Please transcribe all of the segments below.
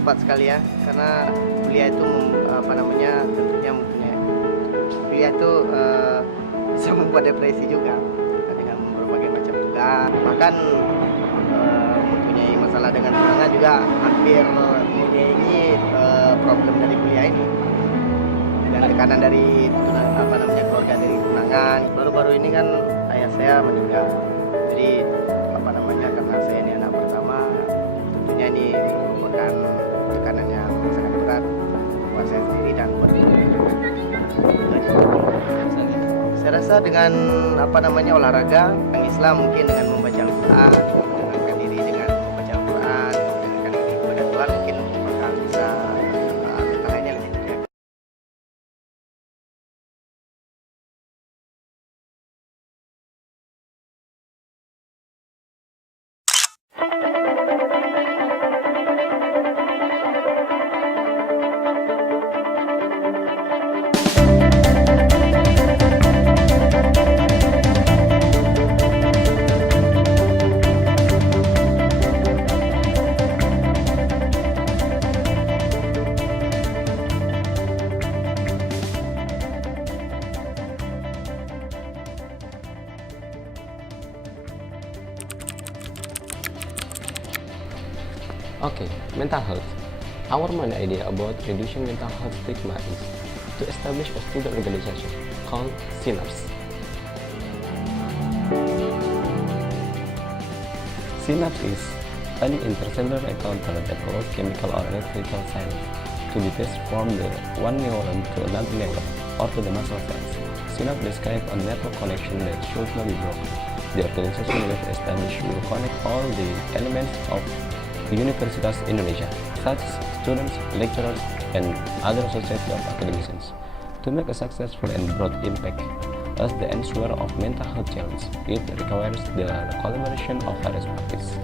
Tepat sekali ya, karena kuliah itu tentunya kuliah itu bisa membuat depresi juga dengan berbagai macam tugas, bahkan mempunyai masalah dengan tunangan juga hampir menyaingi problem dari kuliah ini, dan tekanan dari keluarga dari tunangan. Baru-baru ini kan ayah saya meninggal, jadi karena saya ini anak pertama, tentunya ini merupakan tekanan yang sangat berat buat saya sendiri dan buat keluarga juga. Saya rasa dengan olahraga yang Islam, mungkin dengan membaca Al-Quran, menenangkan diri dengan membaca Al-Quran, menenangkan diri kepada Tuhan, mungkin bakal bisa lainnya lebih terjaga. Okay, mental health. Our main idea about reducing mental health stigma is to establish a student organization called SINAPS. SINAPS is an interdisciplinary encounter that allows chemical or electrical science to be tested from the one neuron to another neuron or to the muscle cells. SINAPS describes a network connection that should not be broken. The organization we have established will connect all the elements of Universitas Indonesia, such as students, lecturers, and other society of academicians. To make a successful and broad impact as the answer of mental health challenge, it requires the collaboration of various parties.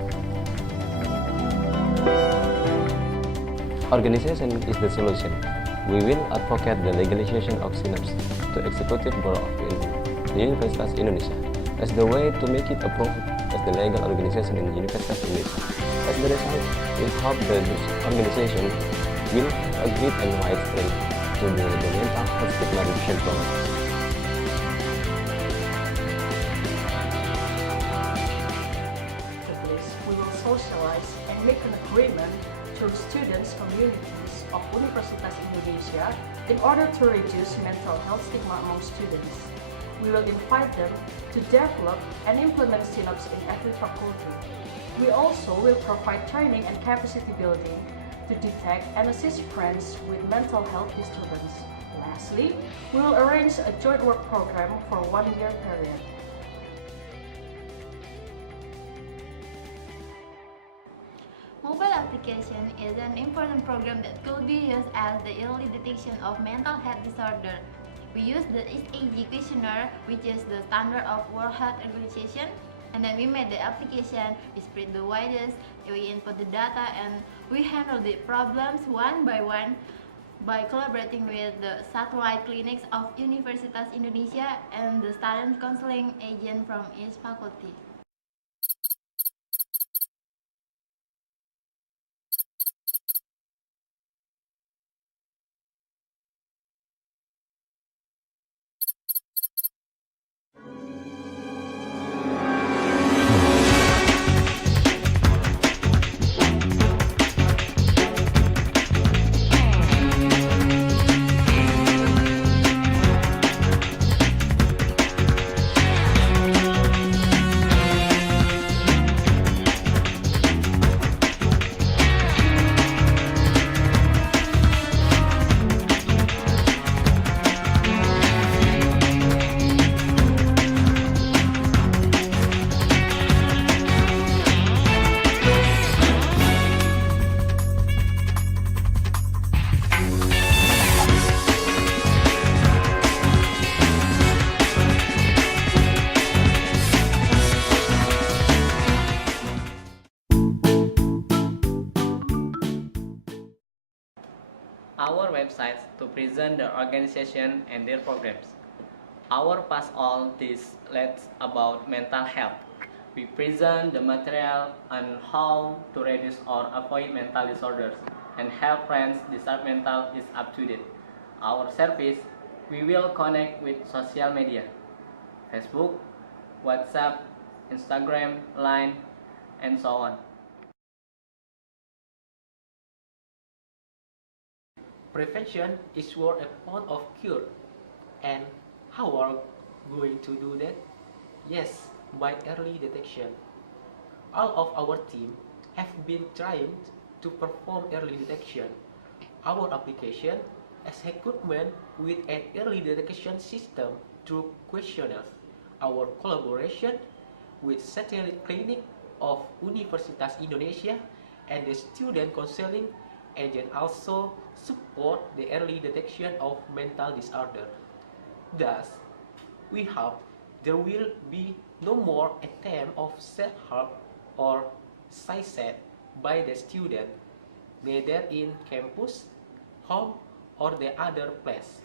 Organization is the solution. We will advocate the legalization of SINAPS to Executive Board of Universitas Indonesia as the way to make it approved as the legal organization in Universitas Indonesia. As the result, we hope that this organization will have a great and wide spread to the mental health stigma reduction program. We will socialize and make an agreement to students' communities of Universitas Indonesia in order to reduce mental health stigma among students. We will invite them to develop and implement SINAPS in every faculty. We also will provide training and capacity building to detect and assist friends with mental health disturbance. Lastly, we will arrange a joint work program for a 1-year period. Mobile application is an important program that could be used as the early detection of mental health disorder. We use the SAG questionnaire, which is the standard of World Health Organization, and then we made the application, we spread the widest, we input the data, and we handle the problems one by one by collaborating with the satellite clinics of Universitas Indonesia and the student counseling agent from each faculty. our websites to present the organization and their programs. Our past all this leads about mental health. We present the material on how to reduce or avoid mental disorders and help friends decide mental is up to date. Our service, we will connect with social media, Facebook, WhatsApp, Instagram, Line, and so on. Prevention is worth a pound of cure. And how are we going to do that? Yes, by early detection. All of our team have been trained to perform early detection. Our application has equipment with an early detection system through questionnaires. Our collaboration with satellite clinic of Universitas Indonesia and the student counseling agent also support the early detection of mental disorder. Thus, we hope there will be no more attempt of self-harm or suicide by the student, whether in campus, home, or the other place.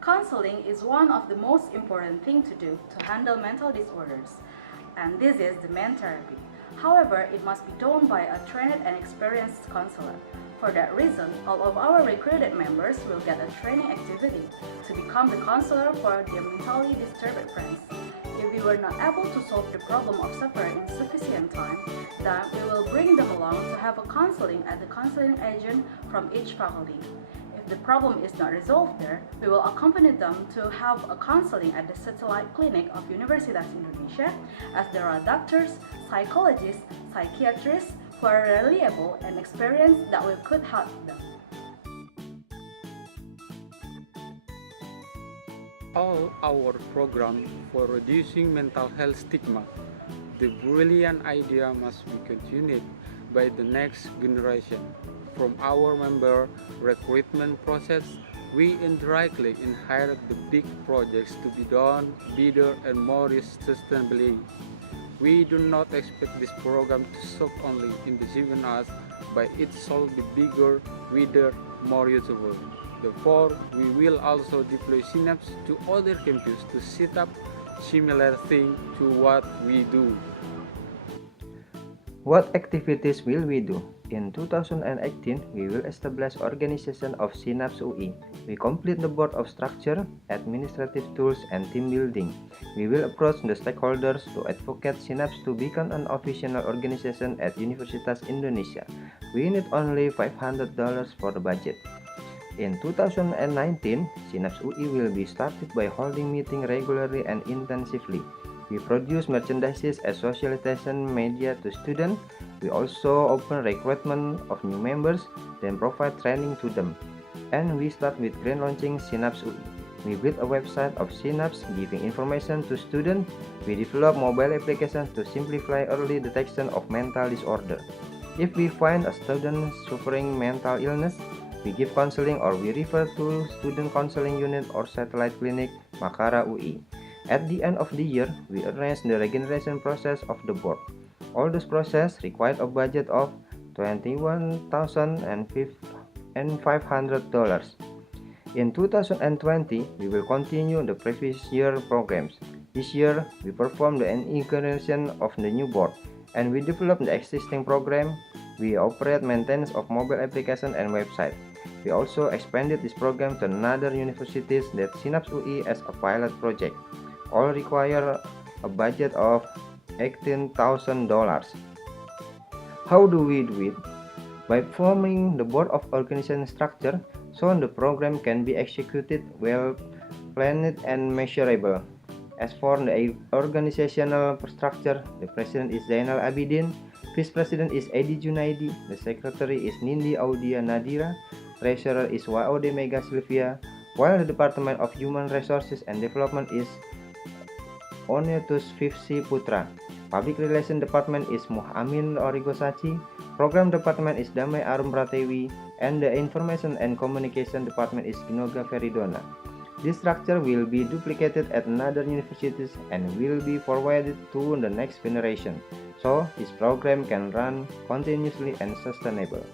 Counseling is one of the most important things to do to handle mental disorders, and this is the main therapy. However, it must be done by a trained and experienced counselor. For that reason, all of our recruited members will get a training activity to become the counselor for their mentally disturbed friends. If we were not able to solve the problem of suffering in sufficient time, then we will bring them along to have a counseling at the counseling agent from each faculty. If the problem is not resolved there, we will accompany them to have a counseling at the satellite clinic of Universitas Indonesia, as there are doctors, psychologists, psychiatrists who are reliable and experienced that we could help them. All our program for reducing mental health stigma. The brilliant idea must be continued by the next generation. From our member recruitment process, we indirectly inherit the big projects to be done better and more sustainably. We do not expect this program to stop only in the seminars, but it shall be bigger, wider, more usable. Therefore, we will also deploy SINAPS to other campuses to set up similar things to what we do. What activities will we do? In 2018, we will establish organization of SINAPS UI. We complete the board of structure, administrative tools, and team building. We will approach the stakeholders to advocate SINAPS to become an official organization at Universitas Indonesia. We need only $500 for the budget. In 2019, SINAPS UI will be started by holding meetings regularly and intensively. We produce merchandise as socialization media to students. We also open recruitment of new members, then provide training to them. And we start with grand launching SINAPS UI. We build a website of SINAPS giving information to students. We develop mobile applications to simplify early detection of mental disorder. If we find a student suffering mental illness, we give counseling or we refer to student counseling unit or satellite clinic Makara UI. At the end of the year, we arrange the regeneration process of the board. All this process required a budget of $21,500. In 2020, we will continue the previous year programs. This year, we perform the integration of the new board, and we develop the existing program. We operate maintenance of mobile application and website. We also expanded this program to another universities that SINAPS UI as a pilot project. All require a budget of $18,000. How do we do it? By forming the board of organization structure, so the program can be executed well planned and measurable. As for the organizational structure, the president is Zainal Abidin, vice president is Edi Junaidi, the secretary is Nindi Audia Nadira, treasurer is Waode Mega Sylvia, while the Department of Human Resources and Development is Onetus Fifsi Putra. Public Relations Department is Muhammad Origosachi. Program Department is Damai Arum Pratewi. And the Information and Communication Department is Ginoga Feridona. This structure will be duplicated at another universities and will be forwarded to the next generation. so this program can run continuously and sustainable.